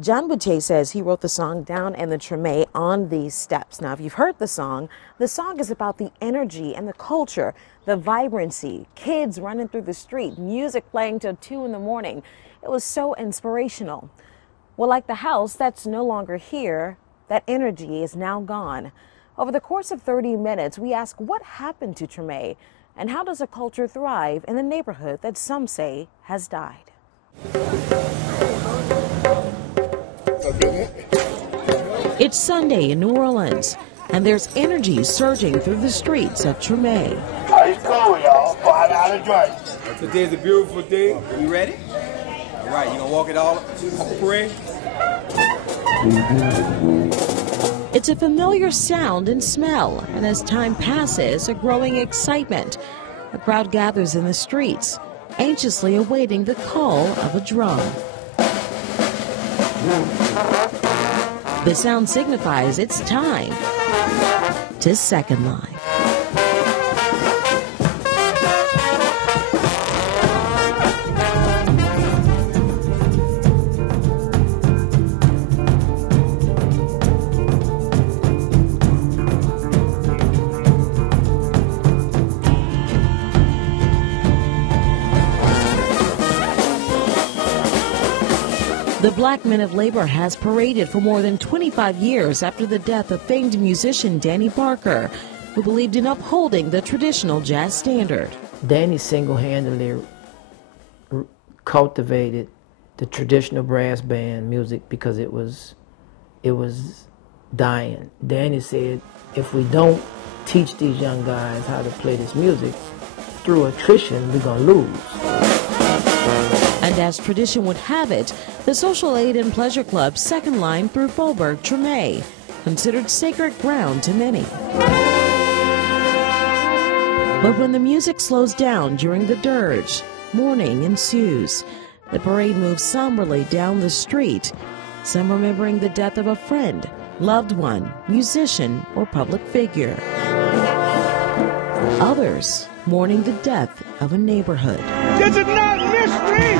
John Boucher says he wrote the song down in the Tremé on these steps. Now, if you've heard the song is about the energy and the culture, the vibrancy, kids running through the street, music playing till 2 in the morning. It was so inspirational. Well, like the house that's no longer here, that energy is now gone. Over the course of 30 minutes, we ask what happened to Tremé and how does a culture thrive in the neighborhood that some say has died. It's Sunday in New Orleans, and there's energy surging through the streets of Tremé. It's cold, y'all. $5 drink. Today's a beautiful day. You ready? All right, you gonna walk it all up to parade? It's a familiar sound and smell, and as time passes, a growing excitement. A crowd gathers in the streets, anxiously awaiting the call of a drum. The sound signifies it's time to second line. The Black Men of Labor has paraded for more than 25 years after the death of famed musician Danny Barker, who believed in upholding the traditional jazz standard. Danny single-handedly cultivated the traditional brass band music because it was dying. Danny said, if we don't teach these young guys how to play this music, through attrition, we're going to lose. And as tradition would have it, the Social Aid and Pleasure Club's second line through Faubourg Tremé, considered sacred ground to many. But when the music slows down during the dirge, mourning ensues. The parade moves somberly down the street, some remembering the death of a friend, loved one, musician, or public figure. Others mourning the death of a neighborhood. This is not mystery.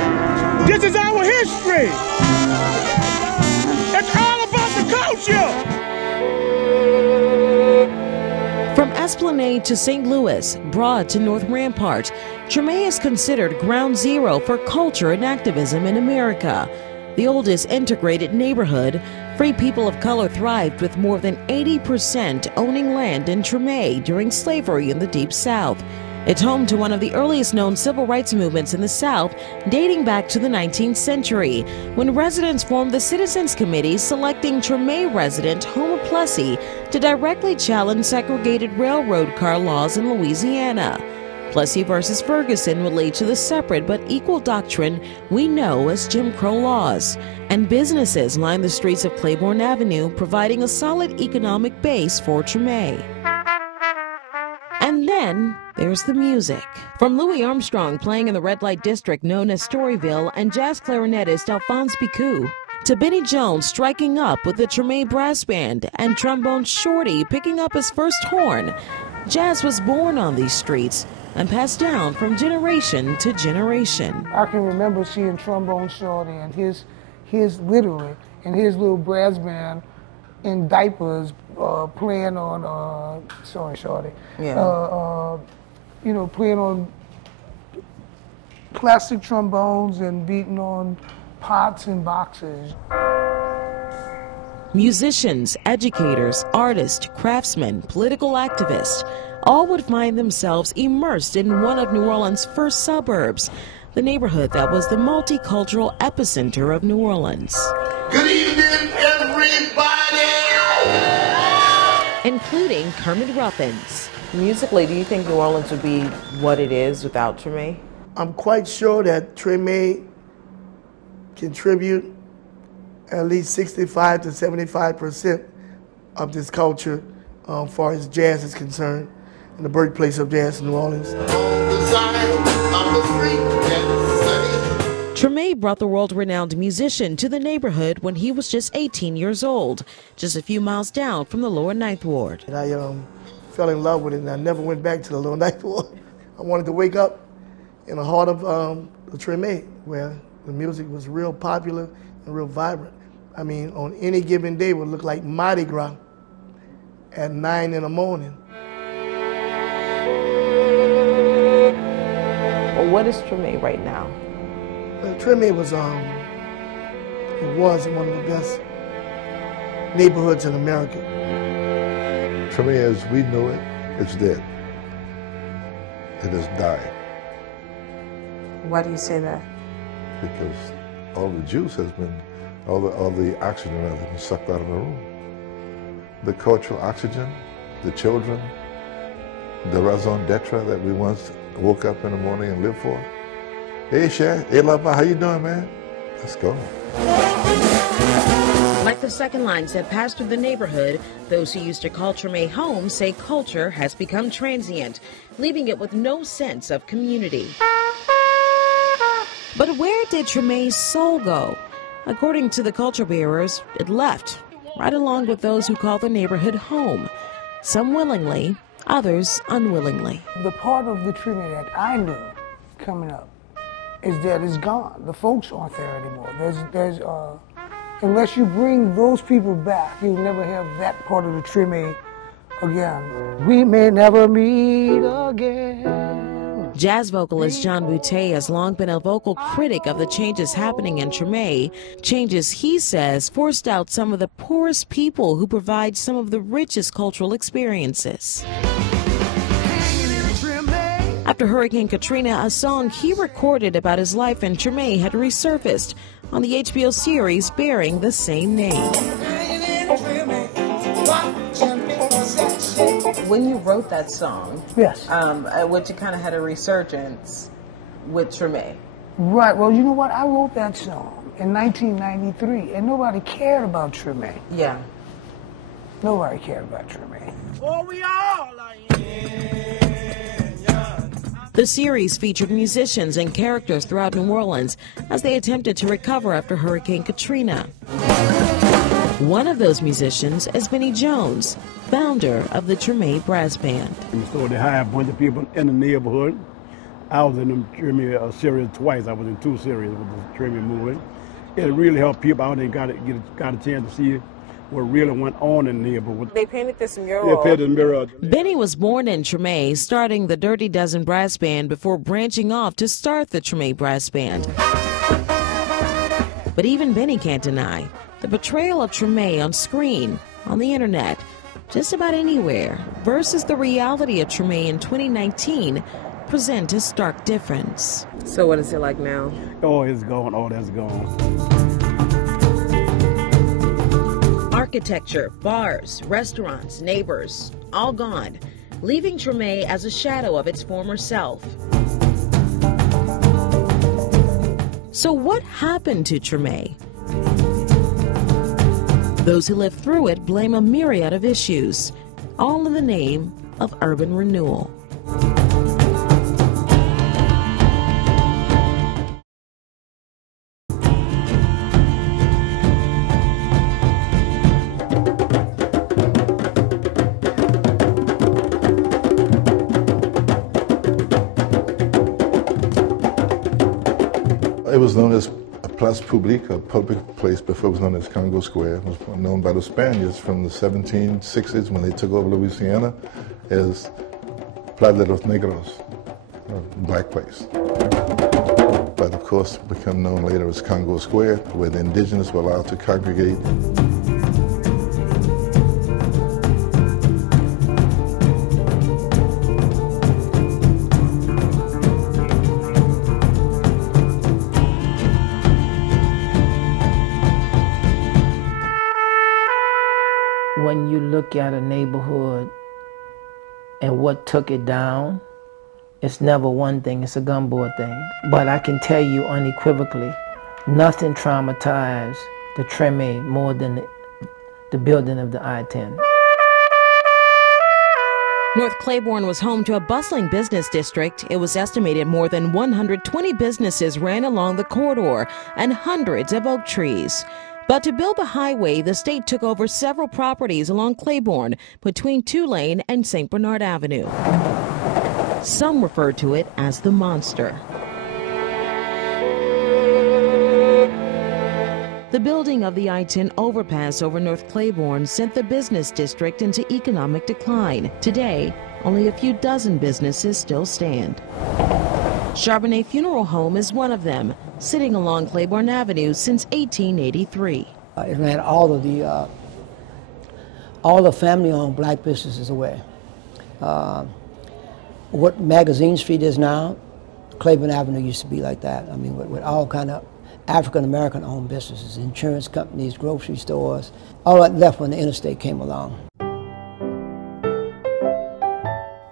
This is our history. It's all about the culture. From Esplanade to St. Louis, Broad to North Rampart, Tremé is considered ground zero for culture and activism in America. The oldest integrated neighborhood, free people of color thrived with more than 80% owning land in Tremé during slavery in the Deep South. It's home to one of the earliest known civil rights movements in the South, dating back to the 19th century, when residents formed the Citizens Committee selecting Tremé resident Homer Plessy to directly challenge segregated railroad car laws in Louisiana. Plessy versus Ferguson would lead to the separate but equal doctrine we know as Jim Crow laws. And businesses line the streets of Claiborne Avenue, providing a solid economic base for Tremé. And then there's the music. From Louis Armstrong playing in the red light district known as Storyville and jazz clarinetist Alphonse Picou, to Benny Jones striking up with the Tremé Brass Band and trombone Shorty picking up his first horn, jazz was born on these streets and passed down from generation to generation. I can remember seeing Trombone Shorty and his literally, and his little brass band in diapers playing on, sorry, Shorty, Yeah. you know, playing on plastic trombones and beating on pots and boxes. Musicians, educators, artists, craftsmen, political activists, all would find themselves immersed in one of New Orleans' first suburbs, the neighborhood that was the multicultural epicenter of New Orleans. Good evening, everybody. Including Kermit Ruffins. Musically, do you think New Orleans would be what it is without Tremé? I'm quite sure that Tremé contribute at least 65 to 75% of this culture as far as jazz is concerned, and the birthplace of jazz in New Orleans. Tremé brought the world-renowned musician to the neighborhood when he was just 18 years old, just a few miles down from the Lower Ninth Ward. And I fell in love with it, and I never went back to the Lower Ninth Ward. I wanted to wake up in the heart of the Tremé, where the music was real popular and real vibrant. I mean, on any given day would look like Mardi Gras at 9 in the morning. Well, what is Tremé right now? Tremé was one of the best neighborhoods in America. Tremé as we know it, it's dead. It has died. Why do you say that? Because all the juice has been, all the oxygen has been sucked out of the room. The cultural oxygen, the children, the raison d'etre that we once woke up in the morning and lived for. Hey, Shaq, hey, Lapa, how you doing, man? Let's go. Like the second lines that pass through the neighborhood, those who used to call Tremé home say culture has become transient, leaving it with no sense of community. But where did Tremé's soul go? According to the culture bearers, it left, right along with those who call the neighborhood home. Some willingly, others unwillingly. The part of the Tremé that I knew coming up is that it's gone. The folks aren't there anymore. Unless you bring those people back, you'll never have that part of the Tremé again. We may never meet again. Jazz vocalist John Boutte has long been a vocal critic of the changes happening in Tremé. Changes, he says, forced out some of the poorest people who provide some of the richest cultural experiences. After Hurricane Katrina, a song he recorded about his life in Tremé had resurfaced on the HBO series bearing the same name. When you wrote that song, yes, which you kind of had a resurgence with Tremé. Right. Well, you know what? I wrote that song in 1993, and nobody cared about Tremé. Yeah. Nobody cared about Tremé. Oh, we all are The series featured musicians and characters throughout New Orleans as they attempted to recover after Hurricane Katrina. One of those musicians is Benny Jones, founder of the Tremé Brass Band. So they hired a bunch of people in the neighborhood. I was in the Tremé series twice. I was in 2 series with the Tremé movie. It really helped people out and got a chance to see what really went on in the neighborhood. They painted this mural. They painted a mural. Benny was born in Tremé, starting the Dirty Dozen Brass Band before branching off to start the Tremé Brass Band. But even Benny can't deny the portrayal of Tremé on screen, on the internet, just about anywhere, versus the reality of Tremé in 2019 present a stark difference. So what is it like now? Oh, it's gone. Oh, that's gone. Architecture, bars, restaurants, neighbors, all gone, leaving Tremé as a shadow of its former self. So what happened to Tremé? Those who lived through it blame a myriad of issues, all in the name of urban renewal. It was known as a Place Publique, a public place, before it was known as Congo Square. It was known by the Spaniards from the 1760s when they took over Louisiana as Plaza de los Negros, a black place. But of course, become known later as Congo Square, where the indigenous were allowed to congregate. When you look at a neighborhood and what took it down, it's never one thing, it's a gumboard thing. But I can tell you unequivocally, nothing traumatized the Tremé more than the building of the I-10. North Claiborne was home to a bustling business district. It was estimated more than 120 businesses ran along the corridor and hundreds of oak trees. But to build the highway, the state took over several properties along Claiborne between Tulane and St. Bernard Avenue. Some refer to it as the monster. The building of the I-10 overpass over North Claiborne sent the business district into economic decline. Today, only a few dozen businesses still stand. Charbonnet Funeral Home is one of them, sitting along Claiborne Avenue since 1883. It ran all the family-owned black businesses away. What Magazine Street is now, Claiborne Avenue used to be like that. I mean, with all kind of African-American owned businesses, insurance companies, grocery stores, all that left when the interstate came along.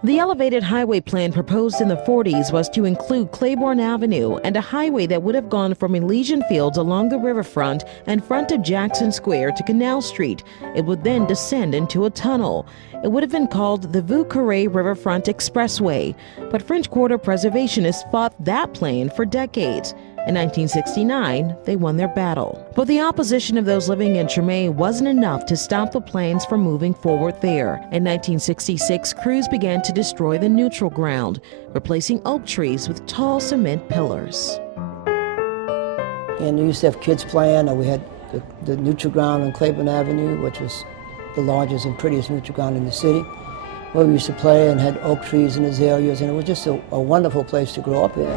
The elevated highway plan proposed in the 40s was to include Claiborne Avenue and a highway that would have gone from Elysian Fields along the riverfront and front of Jackson Square to Canal Street. It would then descend into a tunnel. It would have been called the Vieux Carré Riverfront Expressway, but French Quarter preservationists fought that plan for decades. In 1969, they won their battle. But the opposition of those living in Tremé wasn't enough to stop the plans from moving forward there. In 1966, crews began to destroy the neutral ground, replacing oak trees with tall cement pillars. And we used to have kids playing, or we had the neutral ground on Claiborne Avenue, which was the largest and prettiest neutral ground in the city, where we used to play and had oak trees and azaleas, and it was just a wonderful place to grow up in.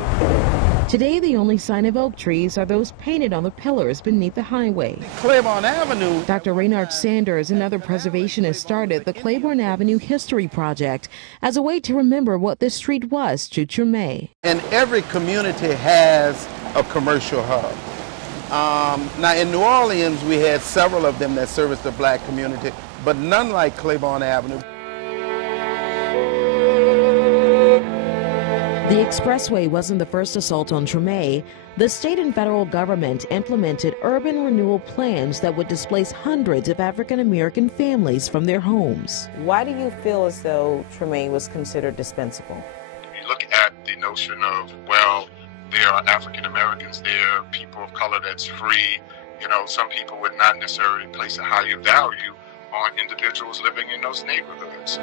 Today, the only sign of oak trees are those painted on the pillars beneath the highway. Claiborne Avenue. Dr. Raynard Sanders and other preservationists started the Claiborne Avenue History Project as a way to remember what this street was to Tremé. And every community has a commercial hub. Now in New Orleans, we had several of them that serviced the black community, but none like Claiborne Avenue. The expressway wasn't the first assault on Tremé. The state and federal government implemented urban renewal plans that would displace hundreds of African-American families from their homes. Why do you feel as though Tremé was considered dispensable? You look at the notion of, well, there are African-Americans there, people of color that's free. You know, some people would not necessarily place a higher value on individuals living in those neighborhoods.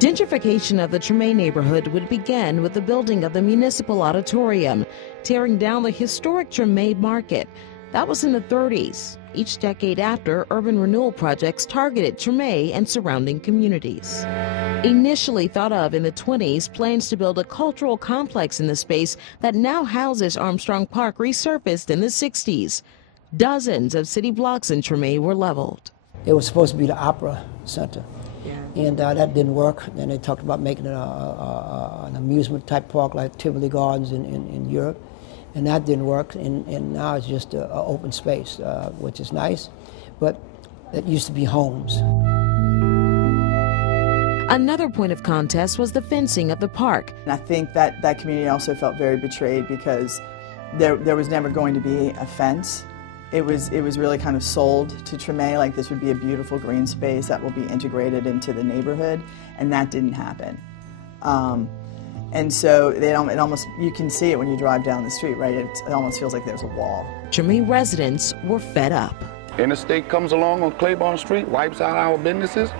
Gentrification of the Tremé neighborhood would begin with the building of the Municipal Auditorium, tearing down the historic Tremé market. That was in the 30s. Each decade after, urban renewal projects targeted Tremé and surrounding communities. Initially thought of in the 20s, plans to build a cultural complex in the space that now houses Armstrong Park resurfaced in the 60s. Dozens of city blocks in Tremé were leveled. It was supposed to be the Opera Center. And that didn't work. Then they talked about making it an amusement type park like Tivoli Gardens in Europe. And that didn't work. And now it's just an open space, which is nice. But it used to be homes. Another point of contest was the fencing of the park. And I think that community also felt very betrayed because there was never going to be a fence. It was really kind of sold to Tremé like this would be a beautiful green space that will be integrated into the neighborhood, and that didn't happen. And so it almost, you can see it when you drive down the street, right? It almost feels like there's a wall. Tremé residents were fed up. Interstate comes along on Claiborne Street, wipes out our businesses.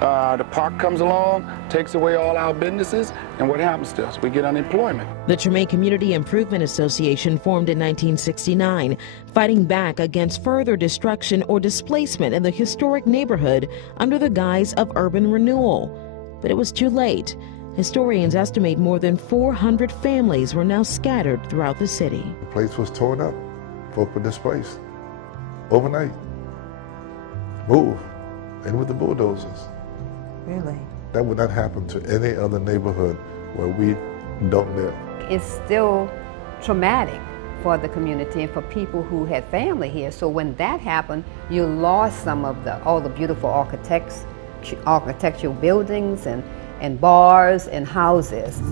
The park comes along, takes away all our businesses, and what happens to us? We get unemployment. The Tremé Community Improvement Association formed in 1969, fighting back against further destruction or displacement in the historic neighborhood under the guise of urban renewal. But it was too late. Historians estimate more than 400 families were now scattered throughout the city. The place was torn up. Folk were displaced. Overnight. Move. In with the bulldozers. Really? That would not happen to any other neighborhood where we don't live. It's still traumatic for the community and for people who had family here. So when that happened, you lost some of all the beautiful architectural buildings and bars and houses.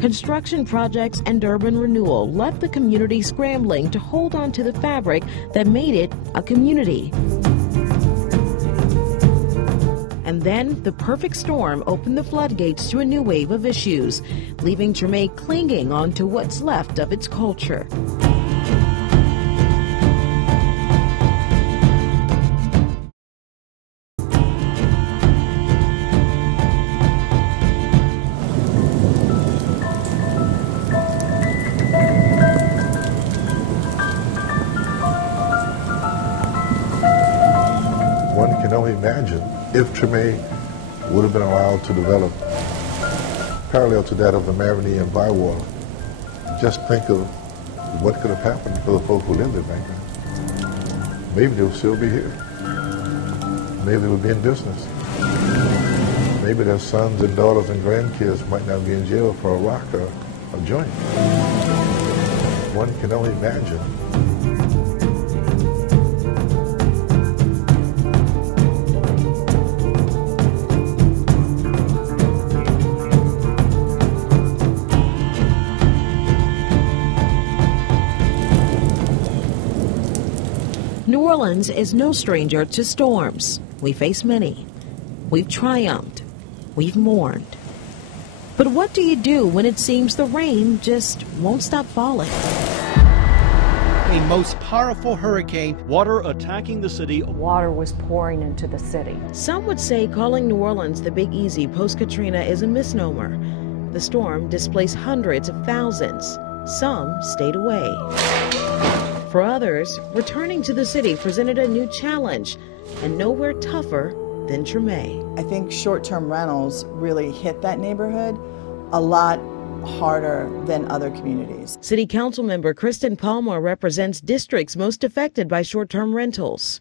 Construction projects and urban renewal left the community scrambling to hold on to the fabric that made it a community. And then the perfect storm opened the floodgates to a new wave of issues, leaving Tremé clinging on to what's left of its culture. imagine if Tremé would have been allowed to develop parallel to that of the Marigny and Bywater. Just think of what could have happened for the folk who lived there back then. Maybe they would still be here. Maybe they would be in business. Maybe their sons and daughters and grandkids might not be in jail for a rock or a joint. One can only imagine. New Orleans is no stranger to storms. We face many. We've triumphed. We've mourned. But what do you do when it seems the rain just won't stop falling? A most powerful hurricane, water attacking the city. Water was pouring into the city. Some would say calling New Orleans the Big Easy post-Katrina is a misnomer. The storm displaced hundreds of thousands. Some stayed away. For others, returning to the city presented a new challenge, and nowhere tougher than Tremé. I think short-term rentals really hit that neighborhood a lot harder than other communities. City Council member Kristen Palmer represents districts most affected by short-term rentals.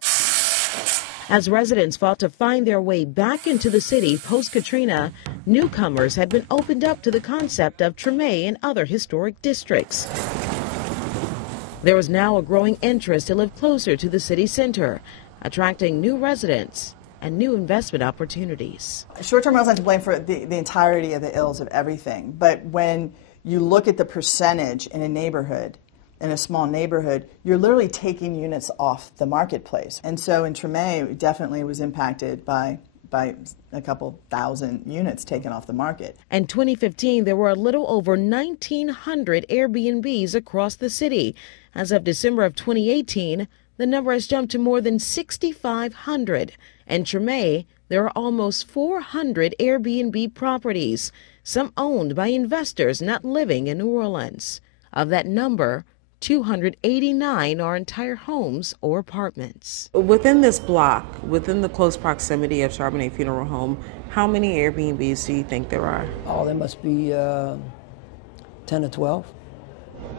As residents fought to find their way back into the city post-Katrina, newcomers had been opened up to the concept of Tremé and other historic districts. There was now a growing interest to live closer to the city center, attracting new residents and new investment opportunities. Short-term rentals aren't to blame for the entirety of the ills of everything, but when you look at the percentage in a neighborhood, in a small neighborhood, you're literally taking units off the marketplace. And so in Tremé, it definitely was impacted by a couple thousand units taken off the market. In 2015, there were a little over 1,900 Airbnbs across the city. As of December of 2018, the number has jumped to more than 6,500. In Tremé, there are almost 400 Airbnb properties, some owned by investors not living in New Orleans. Of that number, 289 are entire homes or apartments. Within this block, within the close proximity of Charbonnet Funeral Home, how many Airbnbs do you think there are? Oh, there must be 10 or 12.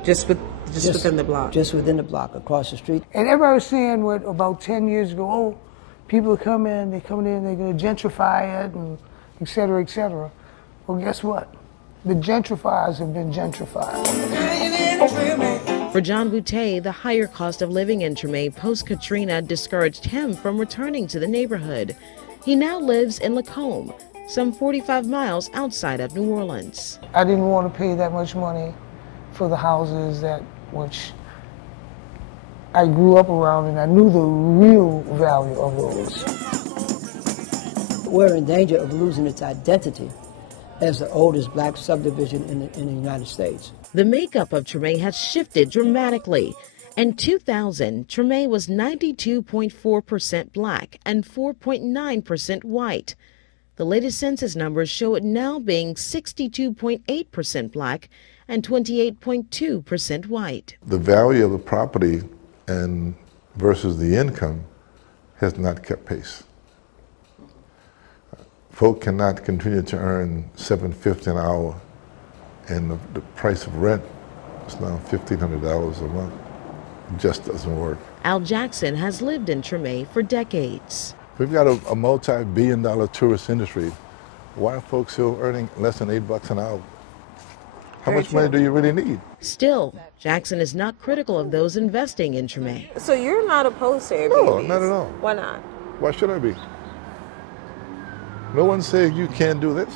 Just within the block? Just within the block, across the street. And everybody was saying about 10 years ago, oh, people come in, they're going to gentrify it, and et cetera, et cetera. Well, guess what? The gentrifiers have been gentrified. For John Boutte, the higher cost of living in Tremé post-Katrina discouraged him from returning to the neighborhood. He now lives in Lacombe, some 45 miles outside of New Orleans. I didn't want to pay that much money for the houses which I grew up around, and I knew the real value of those. We're in danger of losing its identity as the oldest black subdivision in the United States. The makeup of Tremé has shifted dramatically. In 2000, Tremé was 92.4% black and 4.9% white. The latest census numbers show it now being 62.8% black and 28.2% white. The value of a property and versus the income has not kept pace. Folk cannot continue to earn $7.50 an hour, and the price of rent is now $1,500 a month. It just doesn't work. Al Jackson has lived in Tremé for decades. We've got a multi-billion-dollar tourist industry. Why are folks still earning less than $8 an hour? How much money do you really need? Still, Jackson is not critical of those investing in Tremé. So you're not opposed to Airbnbs? No, not at all. Why not? Why should I be? No one's saying you can't do this.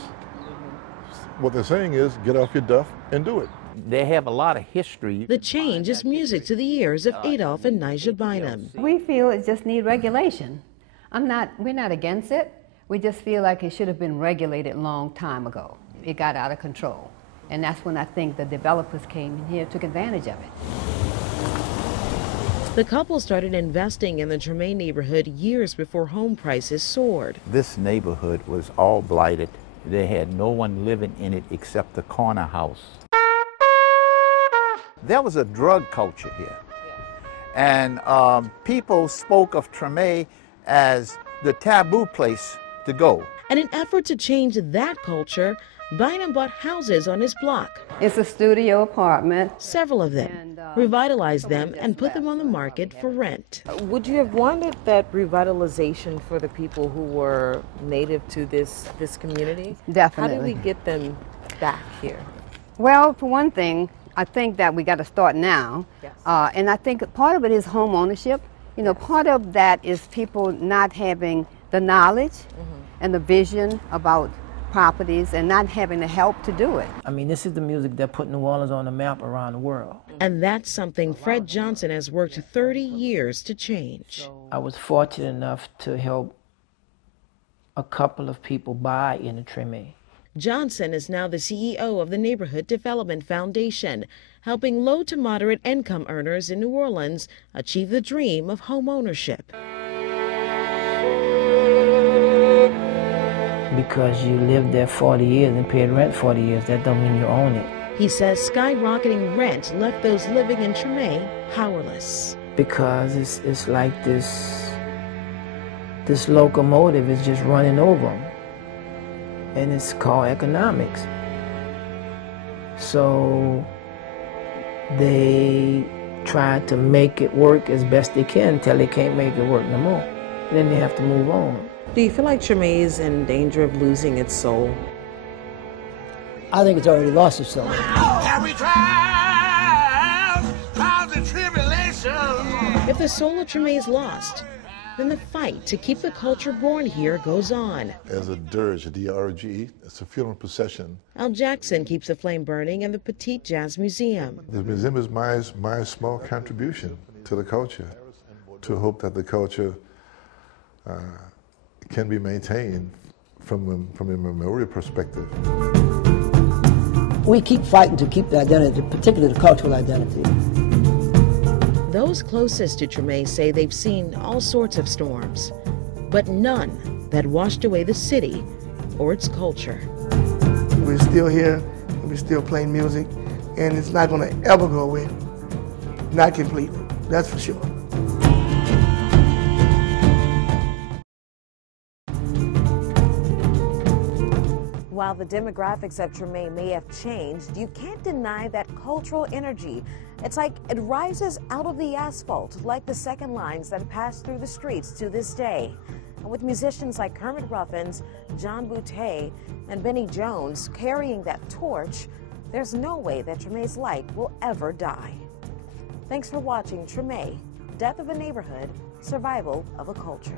What they're saying is get off your duff and do it. They have a lot of history. The change is music to the ears of Adolph and Nija Bynum. We feel it just needs regulation. We're not against it. We just feel like it should have been regulated a long time ago. It got out of control. And that's when I think the developers came in here and took advantage of it. The couple started investing in the Tremé neighborhood years before home prices soared. This neighborhood was all blighted. They had no one living in it except the corner house. There was a drug culture here. And people spoke of Tremé as the taboo place to go. In an effort to change that culture, Bynum bought houses on his block. It's a studio apartment. Several of them, revitalized them, and put them on the market for rent. Would you have wanted that revitalization for the people who were native to this community? Definitely. How do we get them back here? Well, for one thing, I think that we got to start now. Yes. And I think part of it is home ownership. You know, part of that is people not having the knowledge and the vision about properties and not having the help to do it. I mean, this is the music that put New Orleans on the map around the world. And that's something Fred Johnson has worked 30 years to change. I was fortunate enough to help a couple of people buy in the Tremé. Johnson is now the CEO of the Neighborhood Development Foundation, helping low to moderate income earners in New Orleans achieve the dream of home ownership. Because you lived there 40 years and paid rent 40 years, that don't mean you own it. He says skyrocketing rent left those living in Tremé powerless. Because it's like this locomotive is just running over them. And it's called economics. So they try to make it work as best they can until they can't make it work no more. Then they have to move on. Do you feel like Tremé is in danger of losing its soul? I think it's already lost its soul. If the soul of Tremé is lost, then the fight to keep the culture born here goes on. As a dirge, a D-R-G-E, it's a funeral procession. Al Jackson keeps the flame burning in the Petite Jazz Museum. The museum is my small contribution to the culture, to hope that the culture can be maintained from a memorial perspective. We keep fighting to keep the identity, particularly the cultural identity. Those closest to Tremé say they've seen all sorts of storms, but none that washed away the city or its culture. We're still here, we're still playing music, and it's not going to ever go away. Not completely, that's for sure. While the demographics of Tremé may have changed, you can't deny that cultural energy. It's like it rises out of the asphalt, like the second lines that pass through the streets to this day. And with musicians like Kermit Ruffins, John Boutte, and Benny Jones carrying that torch, there's no way that Tremé's light will ever die. Thanks for watching Tremé, Death of a Neighborhood, Survival of a Culture.